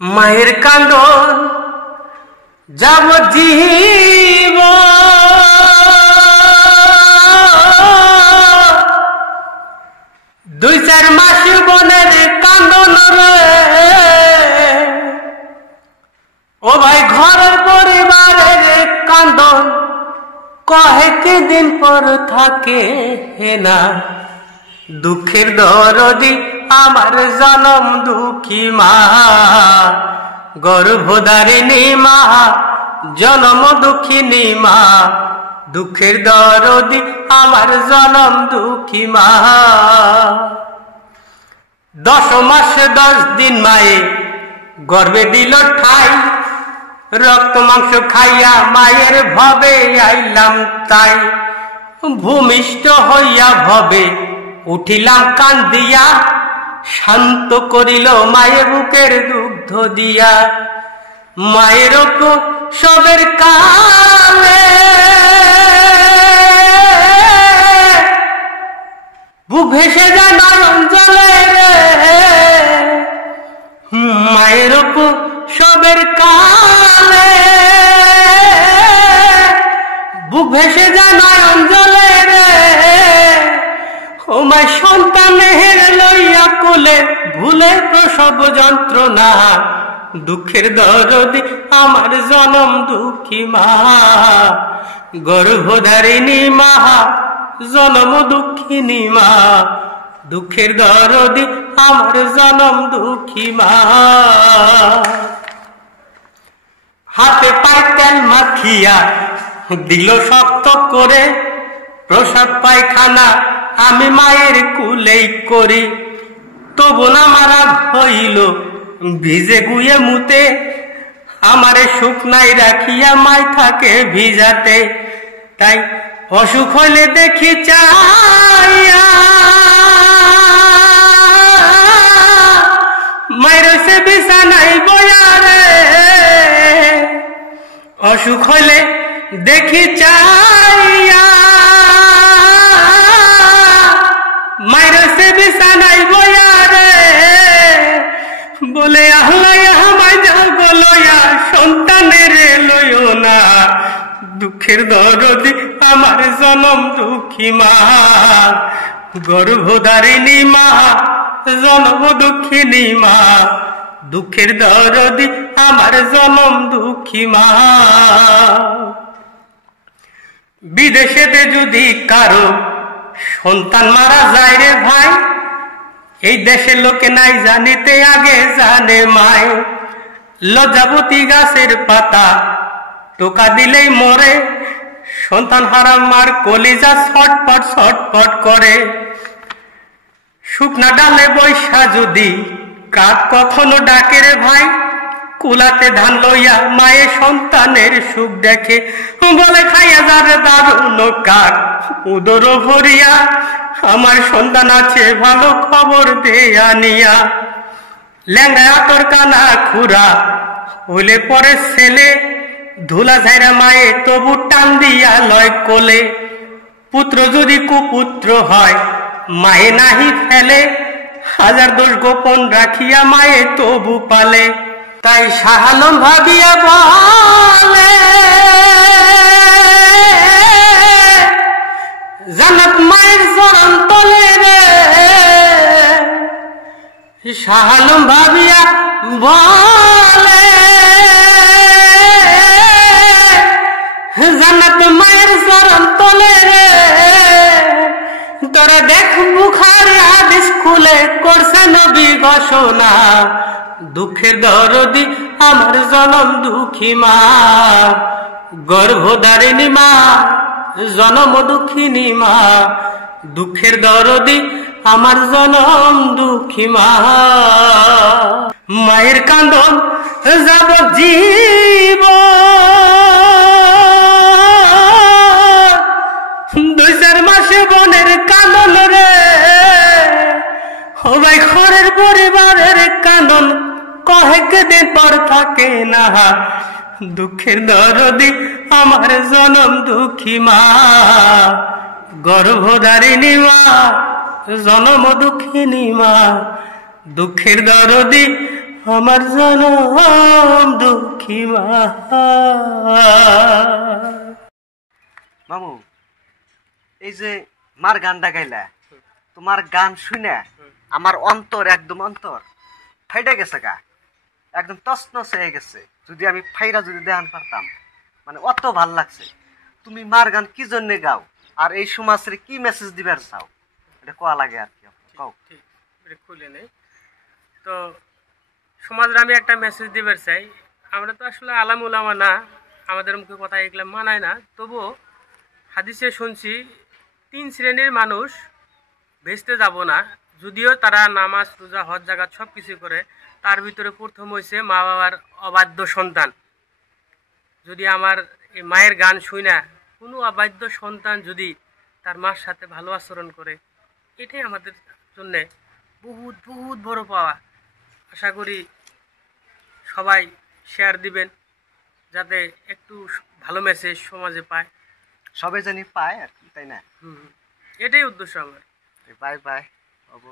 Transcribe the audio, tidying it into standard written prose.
মায়ের কান্দন যাবজ্জীব দুই চার মাস বনের কান্দন রে ও ভাই ঘরের পরিবারের কান্দন কহে কি দিন পর থাকে হে না দুঃখের দরদি আমার জনম দুঃখী মা গর্ভধারিণী মা জনম দুঃখিনী মা দুঃখের দরদি আমার জনম দুঃখী মা 10 মাস 10 দিন মায়ে গর্ভে দিল ঠাই রক্ত মাংস খাইয়া মায়ের ভবে আইলাম তাই ভূমিষ্ঠ হইয়া ভবে উঠিলাম কান্দিয়া শান্ত করিল মায়ের বুকের দুগ্ধ দিয়া মায়ের সবের কালে বুক ভেসে যায় নয়ন জলে মায়ের সবের কালে বুক ভেসে যায় নয়ন জলে রে ও মা সন্তানের লইয়া কোলে ভুলে প্রসব যন্ত্রণা দুঃখের দরদি আমার জনম দুঃখী মা গর্ভধারিণী মা জনম দুঃখিনী মা দুঃখের দরদি আমার জনম দুঃখী মা হাতে পায়ে তেল মাখিয়া দিল শক্ত করে প্রসাদ পায়খানা আমি মায়ের কুলেই করি তবু না মারা হইল ভিজে গুয়ে মুতে আমারে শুকনাই রাখিয়া মাই থাকে ভিজাতে তাই অসুখ হইলে দেখি চাইয়া মায়ের সে বিছানাই বয়ারে অসুখ হইলে দেখি চাইয়া মায়ের সে বিছানাই বয়ারে বলে আহলাই আমায় যাও গলয়া সন্তানের লইও না দুঃখের দরদি আমার জনম দুঃখী মা গর্ভধারিণী মা জনম দুঃখিনী মা দুঃখের দরদি আমার জনম দুঃখী মা বিদেশেতে যদি কারো সন্তান মারা যায় রে ভাই এই দেশের লোকে নাই জানিতে আগে জানে মায় লজ্জাবতী গাছের পাতা টোকা দিলেই মরে সন্তান হারাম মার কলিজা ছটপট ছটপট করে শুকনা ডালে বৈশা যদি কাক কখনো ডাকে রে ভাই কুলাতে ধান লইয়া মায়ে সন্তানের সুখ দেখে বলে খাইয়া যারে দারুণ কাক উদর ভরিয়া আমার সন্তান আছে ভালো খবর দেয়া নিয়া ল্যাংড়া আতর কানা খুরা হইলে পরে ছেলে ধুলা ঝাইরা মায়ে তবু টান দিয়া লয় কোলে পুত্র যদি কুপুত্র হয় মায়ে নাহি ফেলে হাজার দোষ গোপন রাখিয়া মায়ে তবু পালে তাই শাহালম ভাবিয়া বলে জান্নাত মায়ের চরণ তলে রে শাহালম ভাবিয়া বলে জান্নাত মায়ের চরণ তলে রে তোরা দেখ বুখারী হাদিস খুলে করছে নবী ঘোষণা দুঃখের দরদি আমার জনম দুঃখী মা গর্ভধারিণী মা জনম দুঃখিনী মা দুঃখের দরদি আমার জনম দুঃখী মা মায়ের কান্দন যাবজ্জীব দুই চার মাস বনের কান্দন রে ও ভাই ঘরের পরিবারের কান্দন কহে দিন পর থাকে না দুঃখের দরদি আমার জনম দুঃখী মা গর্ভধারিণী মা জনম দুঃখিনী মা দুঃখের দরদি আমার জনম দুঃখী মা। মামু, এই যে মার গানটা গাইলা, তোমার গান শুনে আমার অন্তর একদম অন্তর ফাইটা গেছে গা, একদম তছনছ হয়ে গেছে। যদি আমি ফাইরা যদি দেখান পারতাম, মানে অত ভাল লাগছে। তুমি মার গান কি জন্য গাও আর এই সমাজের কি মেসেজ দিবার চাও, এটা কোয়া লাগে আর কি কও। ঠিক, এটা খুলে নেই তো। সমাজের আমি একটা মেসেজ দিবার চাই। আমরা তো আসলে আলাম উলামা না, আমাদের মুখে কথা এগুলো মানায় না। তবুও হাদিসে শুনছি 3 শ্রেণীর মানুষ ভেস্তে যাব না, যদিও তারা নামাজ রোজা হজ জাকাত সব কিছু করে। তার ভিতরে প্রথম হয়েছে মা বাবার অবাধ্য সন্তান। যদি আমার এই মায়ের গান শুই না, কোনো অবাধ্য সন্তান যদি তার মার সাথে ভালো আচরণ করে, এটাই আমাদের জন্যে বহুত বহুত বড় পাওয়া। আশা করি সবাই শেয়ার দিবেন, যাতে একটু ভালো মেসেজ সমাজে পায়। সবাই জানি পায় আর কি, তাই না? এটাই উদ্দেশ্য আমার। বাই বাই বাবু।